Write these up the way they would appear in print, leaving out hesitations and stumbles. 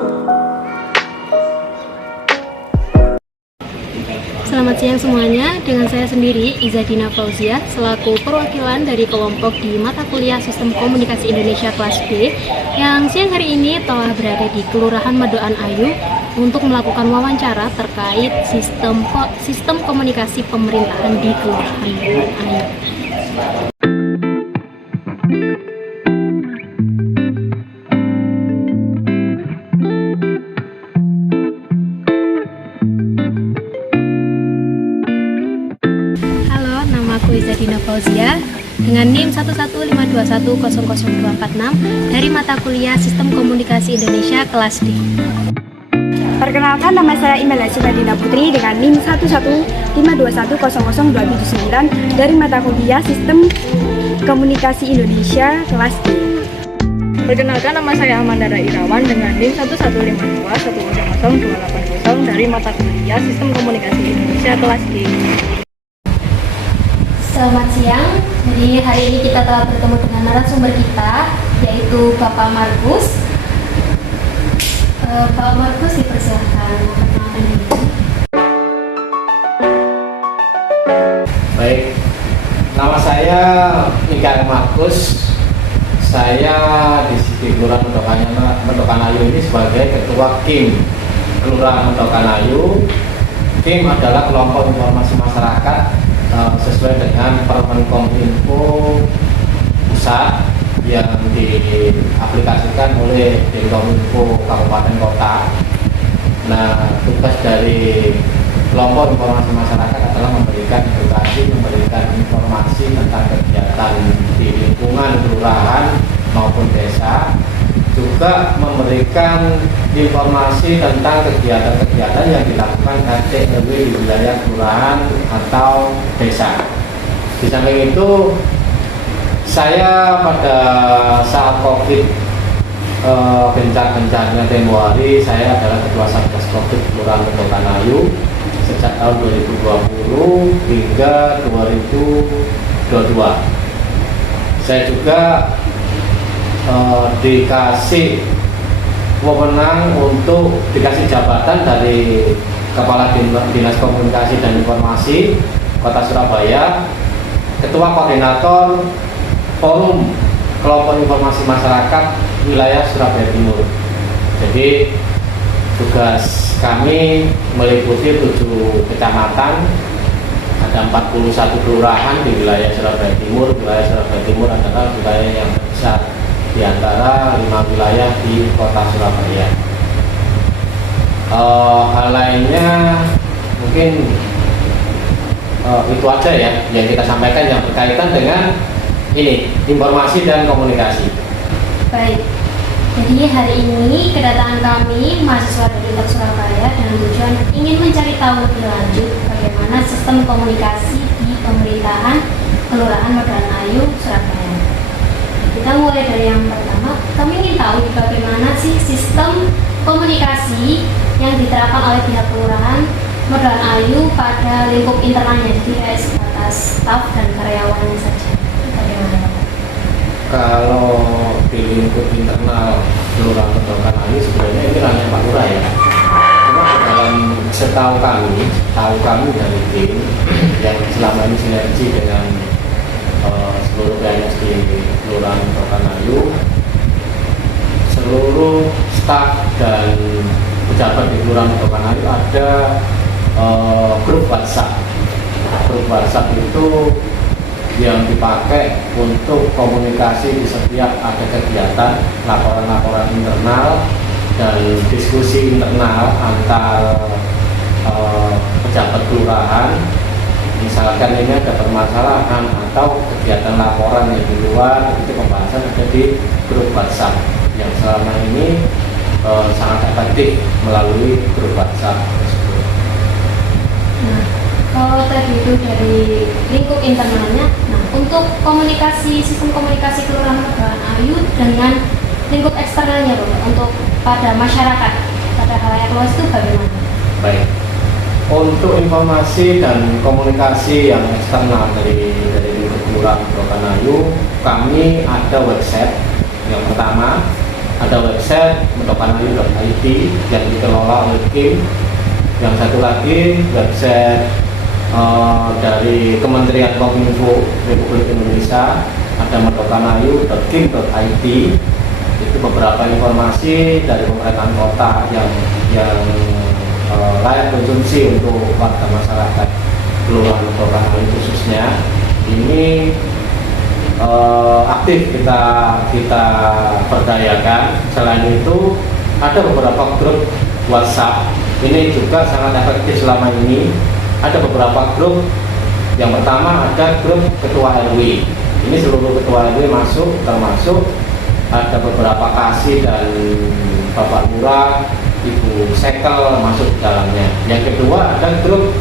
Selamat siang semuanya, dengan saya sendiri Izadina Fauzia selaku perwakilan dari kelompok di mata kuliah Sistem Komunikasi Indonesia kelas D yang siang hari ini telah berada di Kelurahan Medokan Ayu untuk melakukan wawancara terkait sistem komunikasi pemerintahan di Kelurahan Medokan Ayu. Aku Izadina Fauzia dengan NIM 11521000246 dari mata kuliah Sistem Komunikasi Indonesia kelas D. Perkenalkan, nama saya Imelda Madina Putri dengan NIM 11521000279 dari mata kuliah Sistem Komunikasi Indonesia kelas D. Perkenalkan, nama saya Amandara Irawan dengan NIM 11521000280 dari mata kuliah Sistem Komunikasi Indonesia kelas D. Selamat siang, jadi hari ini kita telah bertemu dengan narasumber kita, yaitu Bapak Markus. Pak Markus, dipersilakan memperkenalkan diri. Baik, nama saya Mikael Markus. Saya di Kelurahan Medokan Ayu ini sebagai Ketua KIM Kelurahan Medokan Ayu. KIM adalah kelompok informasi masyarakat sesuai dengan Permenkominfo pusat yang diaplikasikan oleh Denkominfo Kabupaten Kota. Nah, tugas dari kelompok informasi masyarakat adalah memberikan edukasi, memberikan informasi tentang kegiatan di lingkungan kelurahan maupun desa, juga memberikan informasi tentang kegiatan-kegiatan yang dilakukan RT RW di wilayah kelurahan atau desa. Di samping itu, saya pada saat COVID gencar-gencarnya tempo hari, saya adalah Ketua Satgas COVID Kelurahan Medokan Ayu sejak tahun 2020 hingga 2022. Saya juga dikasih wewenang untuk dikasih jabatan dari Kepala Dinas Komunikasi dan Informasi Kota Surabaya, Ketua Koordinator Forum Kelompok Informasi Masyarakat Wilayah Surabaya Timur. Jadi tugas kami meliputi 7 kecamatan, ada 41 kelurahan di wilayah Surabaya Timur. Wilayah Surabaya Timur adalah wilayah yang terbesar di antara 5 wilayah di Kota Surabaya. Hal lainnya mungkin itu aja ya yang kita sampaikan yang berkaitan dengan ini, informasi dan komunikasi. Baik, jadi hari ini kedatangan kami mahasiswa dari Kota Surabaya dengan tujuan ingin mencari tahu lebih lanjut bagaimana sistem komunikasi di pemerintahan Kelurahan Medokan Ayu, Surabaya. Kita mulai dari yang pertama, kami ingin tahu bagaimana sih sistem komunikasi yang diterapkan oleh pihak Kelurahan Medokan Ayu pada lingkup internalnya, jadi sebatas staf dan karyawannya saja. Bagaimana? Kalau di lingkup internal Kelurahan Medokan Ayu sebenarnya ini hanya Pak Lurah ya. Cuma dalam setahu kami dari tim yang selama ini sinergi dengan seluruh PNS di Kelurahan Medokan Ayu, seluruh staf dan pejabat di Kelurahan Medokan Ayu ada grup WhatsApp. Grup WhatsApp itu yang dipakai untuk komunikasi di setiap ada kegiatan, laporan-laporan internal dan diskusi internal antar pejabat kelurahan. Misalkan ini ada permasalahan atau kegiatan laporan yang di luar, itu pembahasan ada di grup WhatsApp yang selama ini sangat efektif melalui grup WhatsApp tersebut. Nah, kalau tadi itu dari lingkup internalnya, nah untuk sistem komunikasi Kelurahan Medokan Ayu dengan lingkup eksternalnya, Bapak, untuk pada masyarakat, pada halayak luas itu bagaimana? Baik. Untuk informasi dan komunikasi yang eksternal dari lingkup Kelurahan Medokan Ayu, kami ada website yang pertama ada website medokanayu.id yang dikelola oleh Kim. Yang satu lagi website dari Kementerian Kominfo Republik Indonesia, ada medokanayu.kim.id. Itu beberapa informasi dari pemerintahan kota yang layak konsumsi untuk warga masyarakat Kelurahan Medokanayu khususnya. Ini aktif kita berdayakan. Selain itu ada beberapa grup WhatsApp, ini juga sangat efektif selama ini. Ada beberapa grup. Yang pertama ada grup ketua RW, ini seluruh ketua RW masuk, termasuk ada beberapa kasih dan Bapak Lurah, Ibu Sekel masuk di dalamnya. Yang kedua ada grup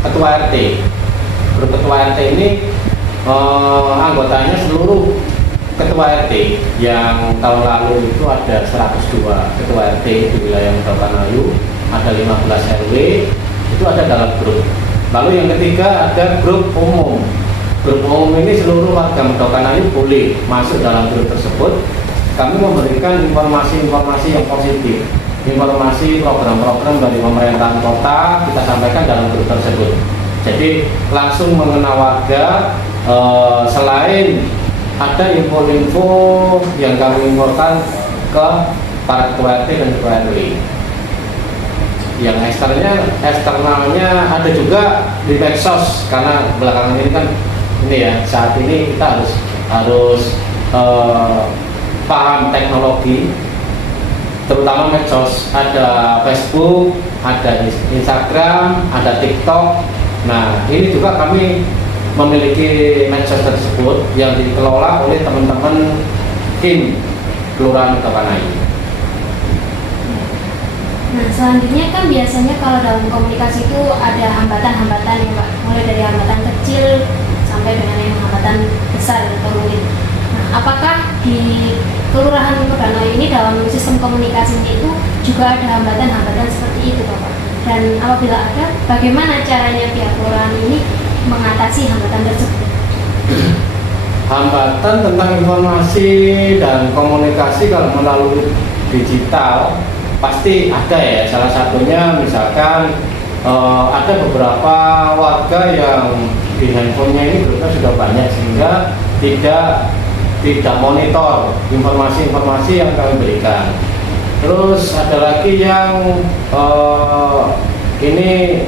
ketua RT. Grup ketua RT ini anggotanya seluruh ketua RT. Yang tahun lalu itu ada 102 ketua RT di wilayah Medokanayu, ada 15 RW, itu ada dalam grup. Lalu yang ketiga ada grup umum. Grup umum ini seluruh warga Medokanayu boleh masuk dalam grup tersebut. Kami memberikan informasi-informasi yang positif, informasi program-program dari pemerintahan kota kita sampaikan dalam grup tersebut. Jadi langsung mengenal warga. Selain ada info-info yang kami infokan ke para ketua RT dan ketua RW. Yang eksternalnya ada juga di medsos, karena belakangan ini kan saat ini kita harus paham teknologi, terutama medsos. Ada Facebook, ada Instagram, ada TikTok. Nah, ini juga kami memiliki medsos tersebut yang dikelola oleh teman-teman tim Kelurahan Medokanayu. Nah, selanjutnya kan biasanya kalau dalam komunikasi itu ada hambatan-hambatan ya Pak, mulai dari hambatan kecil sampai dengan yang hambatan besar atau rumit. Nah, apakah di Kelurahan Medokanayu ini dalam sistem komunikasinya itu juga ada hambatan-hambatan seperti itu Bapak? Dan apabila ada, bagaimana caranya pihak kelurahan ini mengatasi hambatan tersebut? Hambatan tentang informasi dan komunikasi kalau melalui digital pasti ada ya. Salah satunya misalkan ada beberapa warga yang di handphonenya ini grupnya sudah banyak sehingga tidak monitor informasi-informasi yang kami berikan. Terus ada lagi yang ini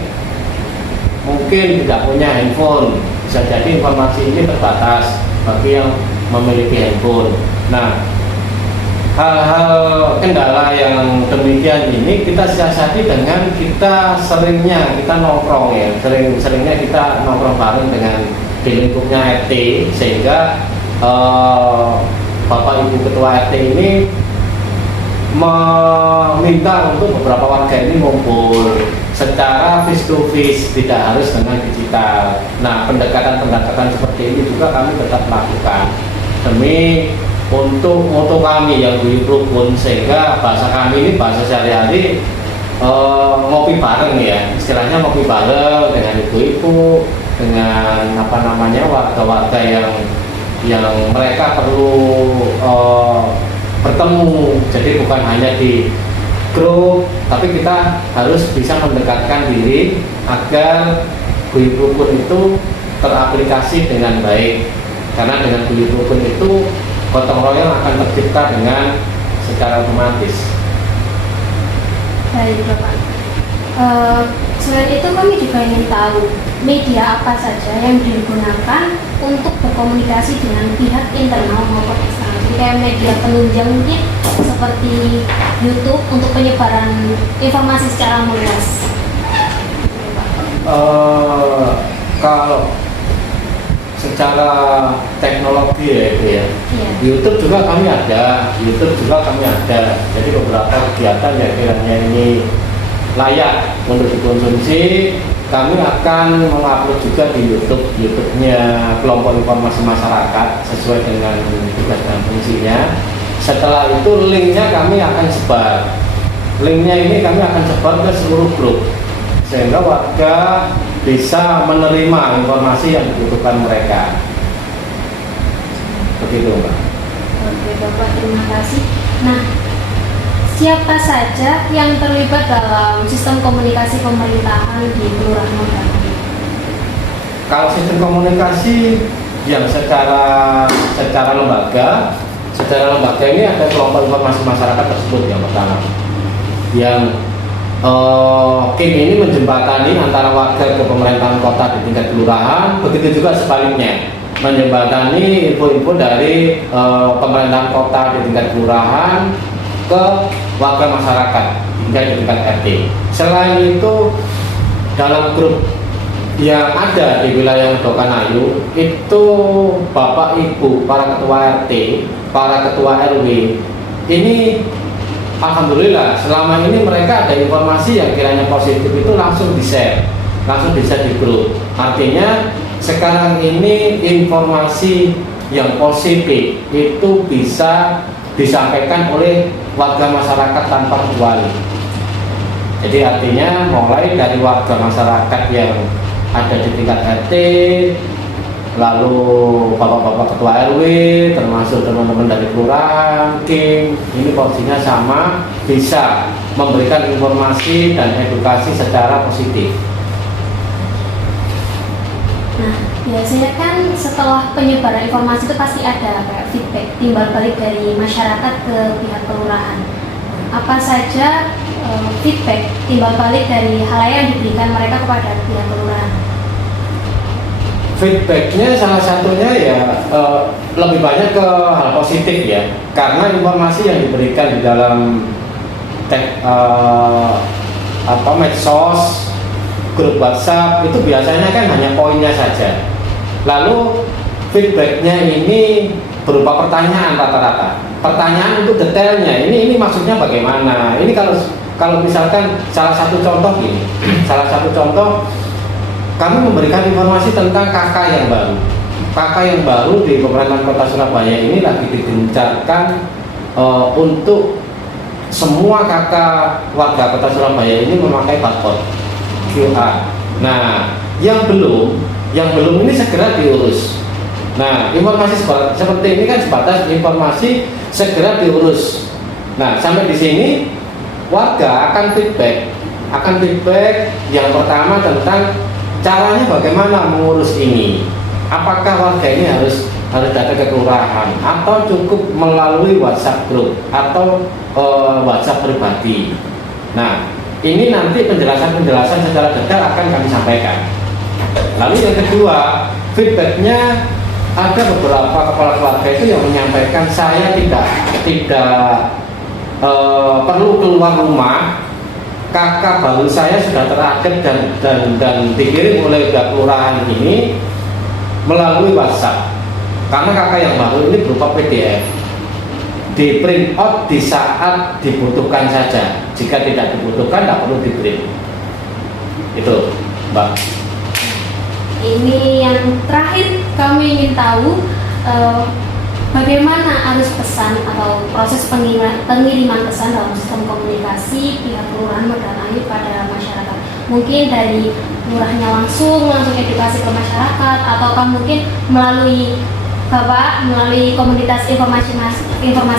mungkin tidak punya handphone, bisa jadi informasi ini terbatas bagi yang memiliki handphone. Nah, hal-hal kendala yang demikian ini kita siasati dengan kita nongkrong ya, seringnya kita nongkrong bareng dengan di lingkupnya RT, sehingga Bapak Ibu Ketua RT ini meminta untuk beberapa warga ini ngumpul secara face to face, tidak harus dengan digital. Nah, pendekatan seperti ini juga kami tetap lakukan demi untuk moto kami yang guyub rukun, sehingga bahasa kami ini bahasa sehari-hari ngopi bareng ya, istilahnya ngopi bareng dengan ibu-ibu, dengan warga-warga yang mereka perlu bertemu. Jadi bukan hanya di grup, tapi kita harus bisa mendekatkan diri agar guyub rukun itu teraplikasi dengan baik. Karena dengan guyub rukun itu gotong royong akan tercipta dengan secara otomatis. Baik Bapak. Selain itu kami juga ingin tahu media apa saja yang digunakan untuk berkomunikasi dengan pihak internal maupun eksternal. Jadi kayak media penunjang mungkin seperti YouTube untuk penyebaran informasi secara luas. Kalau secara teknologi ya itu ya, Iya. YouTube juga kami ada. Jadi beberapa kegiatan yang kiranya ini layak untuk dikonsumsi, kami akan mengupload juga di YouTube-nya kelompok informasi masyarakat sesuai dengan tugas dan fungsinya. Setelah itu linknya kami akan sebar. Linknya ini kami akan sebar ke seluruh grup sehingga warga bisa menerima informasi yang dibutuhkan mereka. Begitu Mbak. Oke Bapak, terima kasih. Nah, siapa saja yang terlibat dalam sistem komunikasi pemerintahan di Kelurahan Modal? Kalau sistem komunikasi yang secara lembaga ini ada kelompok informasi masyarakat tersebut yang pertama, yang KIM ini menjembatani antara warga ke pemerintahan kota di tingkat kelurahan, begitu juga sebaliknya menjembatani info-info dari pemerintahan kota di tingkat kelurahan ke warga masyarakat hingga di tingkat RT. Selain itu, dalam grup yang ada di wilayah Medokanayu itu Bapak Ibu, para ketua RT, para ketua RW ini alhamdulillah selama ini mereka ada informasi yang kiranya positif itu langsung di-share di grup. Artinya sekarang ini informasi yang positif itu bisa disampaikan oleh warga masyarakat tanpa kecuali. Jadi artinya mulai dari warga masyarakat yang ada di tingkat RT, lalu bapak-bapak ketua RW, termasuk teman-teman dari kelurahan, KIM, ini porsinya sama, bisa memberikan informasi dan edukasi secara positif. Nah, biasanya kan setelah penyebaran informasi itu pasti ada kayak feedback timbal balik dari masyarakat ke pihak kelurahan. Apa saja feedback timbal balik dari hal yang diberikan mereka kepada pihak kelurahan? Feedbacknya salah satunya ya lebih banyak ke hal positif ya, karena informasi yang diberikan di dalam medsos, grup WhatsApp itu biasanya kan hanya poinnya saja. Lalu feedbacknya ini berupa pertanyaan rata-rata. Pertanyaan untuk detailnya. Ini maksudnya bagaimana? Ini kalau misalkan salah satu contoh gini, salah satu contoh kami memberikan informasi tentang KK yang baru. KK yang baru di pemerintahan Kota Surabaya ini lagi digencarkan untuk semua KK warga Kota Surabaya ini memakai barcode QR. Nah, yang belum ini segera diurus. Nah, informasi seperti ini kan sebatas informasi segera diurus. Nah, sampai di sini warga akan feedback yang pertama tentang caranya bagaimana mengurus ini. Apakah warga ini harus datang ke kelurahan atau cukup melalui WhatsApp group atau WhatsApp pribadi. Nah, ini nanti penjelasan secara detail akan kami sampaikan. Lalu yang kedua, feedbacknya ada beberapa kepala keluarga itu yang menyampaikan saya tidak perlu keluar rumah, kakak baru saya sudah terupdate dan dikirim oleh pihak kelurahan ini melalui WhatsApp. Karena kakak yang baru ini berupa PDF, di print out di saat dibutuhkan saja. Jika tidak dibutuhkan, tidak perlu di print. Itu, Mbak. Ini yang terakhir kami ingin tahu bagaimana arus pesan atau proses pengiriman pesan dalam sistem komunikasi pihak kelurahan Modal-Ayu pada masyarakat. Mungkin dari lurahnya langsung edukasi ke masyarakat, ataukah mungkin melalui Bapak, melalui komunitas informasi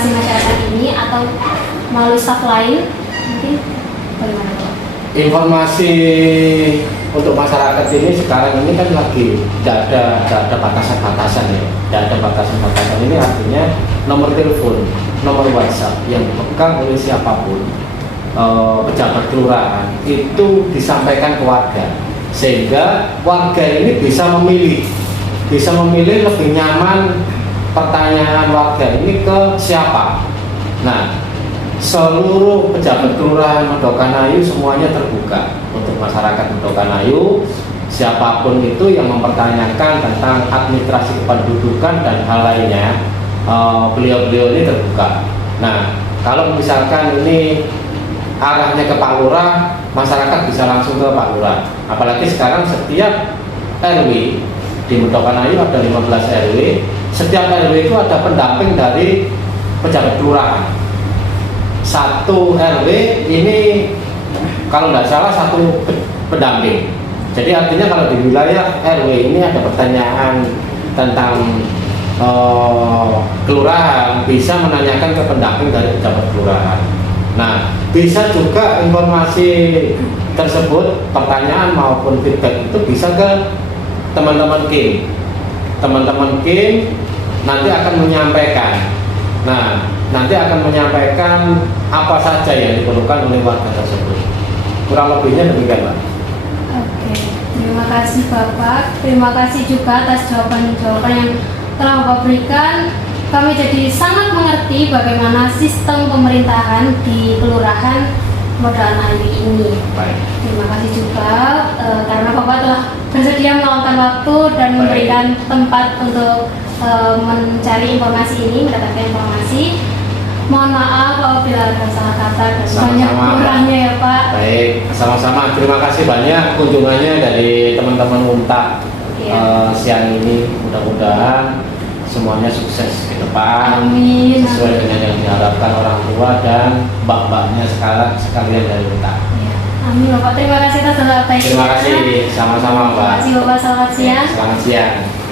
masyarakat ini, atau melalui staff lain, mungkin bagaimana Pak? Informasi untuk masyarakat ini sekarang ini kan lagi tidak ada batasan-batasan ya, tidak ada batasan-batasan. Ini artinya nomor telepon, nomor WhatsApp yang dipegang oleh siapapun pejabat kelurahan itu disampaikan ke warga, sehingga warga ini bisa memilih lebih nyaman pertanyaan warga ini ke siapa. Nah, seluruh pejabat kelurahan Medokanayu semuanya terbuka untuk masyarakat Medokanayu. Siapapun itu yang mempertanyakan tentang administrasi kependudukan dan hal lainnya, beliau-beliau ini terbuka. Nah, kalau misalkan ini arahnya ke Pak Lurah, masyarakat bisa langsung ke Pak Lurah. Apalagi sekarang setiap RW di Medokanayu ada 15 RW, setiap RW itu ada pendamping dari pejabat kelurahan. Satu RW ini kalau tidak salah satu pendamping. Jadi artinya kalau di wilayah RW ini ada pertanyaan tentang kelurahan, bisa menanyakan ke pendamping dari pejabat kelurahan. Nah, bisa juga informasi tersebut, pertanyaan maupun feedback itu bisa ke teman-teman KIM. Teman-teman KIM nanti akan menyampaikan. Nah, nanti akan menyampaikan apa saja yang diperlukan oleh warga tersebut. Kurang lebihnya demikian, Pak. Oke, terima kasih Bapak. Terima kasih juga atas jawaban-jawaban yang telah Bapak berikan. Kami jadi sangat mengerti bagaimana sistem pemerintahan di Kelurahan Modalan Ayu ini. Baik. Terima kasih juga karena Bapak telah bersedia meluangkan waktu dan Baik. memberikan tempat untuk mencari informasi ini, mendapatkan informasi. Mohon maaf apabila ada salah kata dan Sama-sama, banyak Mbak. kurangnya ya Pak. Baik, sama-sama. Terima kasih banyak kunjungannya dari teman-teman UNTA Iya. siang ini. Mudah-mudahan semuanya sukses ke depan, Amin. sesuai dengan yang diharapkan orang tua dan mbak-mbaknya sekalian dari UNTA. Ya, amin Bapak. Terima kasih atas jawabannya. Terima kasih, sama-sama, Mbak. Terima kasih Bapak. Selamat siang. Selamat siang.